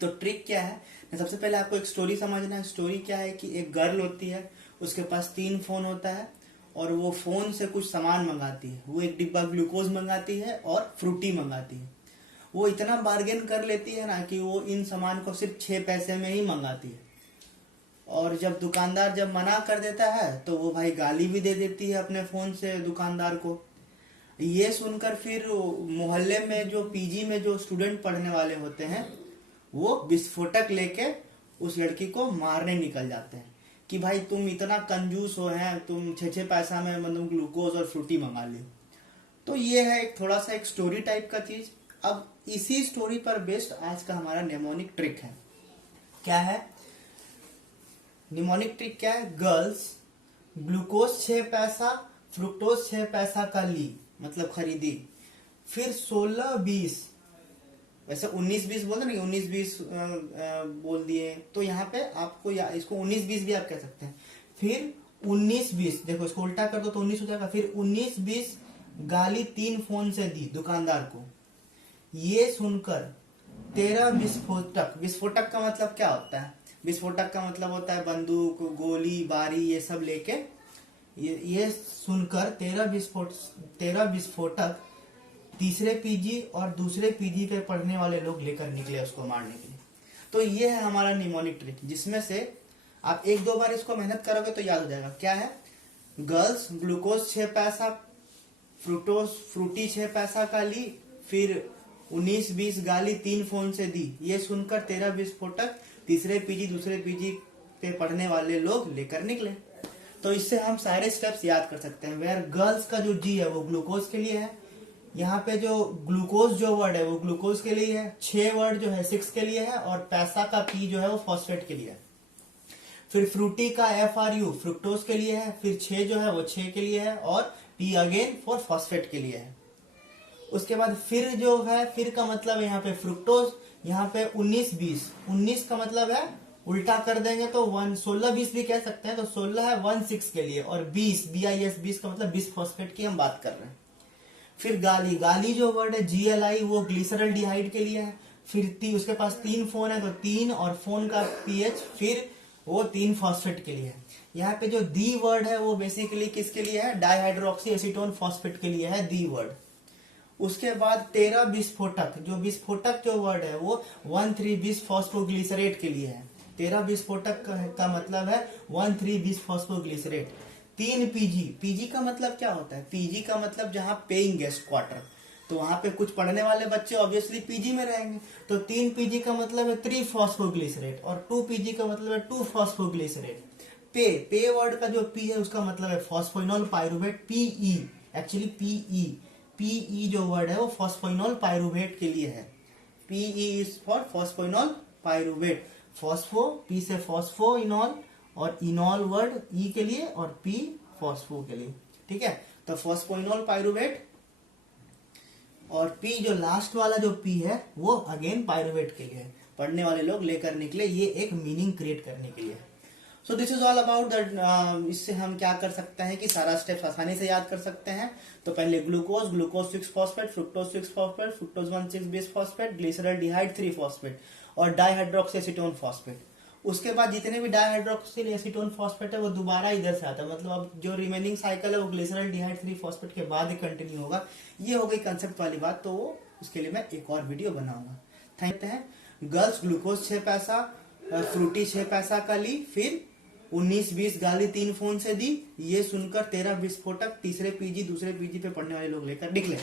तो ट्रिक क्या है, सबसे पहले आपको एक स्टोरी समझना है। स्टोरी क्या है कि एक गर्ल होती है, उसके पास 3 फोन होता है और वो फोन से कुछ सामान मंगाती है। वो एक डिब्बा ग्लूकोज मंगाती है और फ्रूटी मंगाती है। वो इतना बार्गेन कर लेती है ना कि वो इन सामान को सिर्फ 6 पैसे में ही मंगाती है। और जब दुकानदार जब मना कर देता है तो वो भाई गाली भी दे देती है अपने फोन से दुकानदार को। ये सुनकर फिर मोहल्ले में जो पीजी में जो स्टूडेंट पढ़ने वाले होते हैं वो विस्फोटक लेके उस लड़की को मारने निकल जाते हैं कि भाई तुम इतना कंजूस हो हैं, तुम 6-6 पैसा में मतलब ग्लूकोज और फ्रूटी मंगा ली। तो ये है एक थोड़ा सा एक स्टोरी टाइप का चीज। अब इसी स्टोरी पर बेस्ड आज का हमारा निमोनिक ट्रिक है। क्या है निमोनिक ट्रिक? क्या है? गर्ल्स ग्लूकोज 6 पैसा फ्रुक्टोज 6 पैसा का ली, मतलब खरीदी। फिर 16-20, वैसे 19-20 बोलते ना, 19-20 बोल दिए तो यहाँ पे आपको इसको 19-20 भी आप कह सकते हैं। फिर 19-20, देखो इसको उल्टा कर दो तो 19 हो जाएगा। फिर 19-20 गाली 3 फोन से दी दुकानदार को। ये सुनकर 13 विस्फोटक, विस्फोटक का मतलब क्या होता है? विस्फोटक का मतलब होता है बंदूक, गोली, बारी, ये सब लेके। ये सुनकर 13 विस्फोटक तीसरे पीजी और दूसरे पीजी पे पढ़ने वाले लोग लेकर निकले उसको मारने के लिए। तो ये है हमारा निमोनिक ट्रिक, जिसमें से आप 1-2 बार इसको मेहनत करोगे तो याद हो जाएगा। क्या है? गर्ल्स ग्लूकोज 6 पैसा फ्रूटी 6 पैसा का ली। फिर 19-20 गाली 3 फोन से दी। ये सुनकर 13 विस्फोटक तीसरे पीजी दूसरे पीजी पे पढ़ने वाले लोग लेकर निकले। तो इससे हम सारे स्टेप्स याद कर सकते हैं। वेयर गर्ल्स का जो जी है वो ग्लूकोज के लिए है, यहाँ पे जो ग्लूकोज जो वर्ड है वो ग्लूकोज के लिए है, 6 वर्ड जो है 6 के लिए है, और पैसा का पी जो है वो फॉस्फेट के लिए है। फिर फ्रूटी का FRU फ्रुक्टोज के लिए है। फिर 6 जो है वो 6 के लिए है, और पी अगेन फॉर फॉस्फेट के लिए है। उसके बाद फिर जो है, फिर का मतलब है यहाँ पे फ्रुक्टोज। यहाँ पे 19-20, 19 का मतलब है उल्टा कर देंगे तो 16-20 भी कह सकते हैं, तो 16 है 16 के लिए, और 20 BIS 20 का मतलब बिस्फॉस्फेट की हम बात कर रहे हैं। फिर गाली जो वर्ड है GLI वो ग्लिसरल डिहाइड के लिए है। फिर उसके पास 3 फोन है तो 3 और फोन का PH फिर वो 3 फॉस्फेट के लिए है। यहाँ पे जो दी वर्ड है वो बेसिकली किसके लिए है? डाइहाइड्रोक्सी एसीटोन फॉस्फेट के लिए है दी वर्ड। उसके बाद 13 विस्फोटक, जो विस्फोटक जो वर्ड है वो 1,3-bis फॉस्फोग्लिसरेट के लिए है। 13 विस्फोटक का मतलब है 1,3-bis फॉस्फोग्लिसरेट। 3 पीजी का मतलब क्या होता है? पीजी का मतलब जहां पेइंग गेस्ट क्वार्टर, तो वहां पे कुछ पढ़ने वाले बच्चे ऑब्वियसली पीजी में रहेंगे। तो 3 पीजी का मतलब है 3 फॉस्फोग्लिसरेट, और 2 पीजी का मतलब है 2 फॉस्फोग्लिसरेट। पे वर्ड का जो पी है उसका मतलब है phosphoenol pyruvate, PE। Actually PE जो वर्ड है वो फॉस्फोइनोल पाइरुवेट के लिए है। PE is for phosphoenol pyruvate. Phospho, P से फॉस्फोइनोल, और इनॉल वर्ड ई के लिए, और पी फॉस्फो के लिए। ठीक है, तो फॉस्फोइनोल पाइरुवेट, और पी जो लास्ट वाला जो पी है वो अगेन पाइरुवेट के लिए है। पढ़ने वाले लोग लेकर निकले, ये एक मीनिंग क्रिएट करने के लिए है। So this is all about that. इससे हम क्या कर सकते हैं कि सारा स्टेप्स आसानी से याद कर सकते हैं। तो पहले glucose 6 phosphate, fructose 6 phosphate, fructose 1,6-bis phosphate, glyceraldehyde 3 phosphate, और डाइहाइड्रोक्सी एसीटोन फॉस्फेट। उसके बाद जितने भी डाइहाइड्रोक्सिल एसीटोन फॉस्फेट है वो दोबारा इधर से आता है, मतलब अब जो रिमेनिंग साइकिल है वो ग्लिसरल डिहाइड 3 फॉस्फेट के बाद ही कंटिन्यू होगा। ये हो गई कंसेप्ट वाली बात, तो उसके लिए मैं एक और वीडियो बनाऊंगा। Thank you. गर्ल्स ग्लूकोज 6 पैसा फ्रूटी 6 पैसा का ली। फिर 19-20 गाली 3 फोन से दी। ये सुनकर 13 विस्फोटक तीसरे पीजी दूसरे पीजी पे पढ़ने वाले लोग लेकर निकले।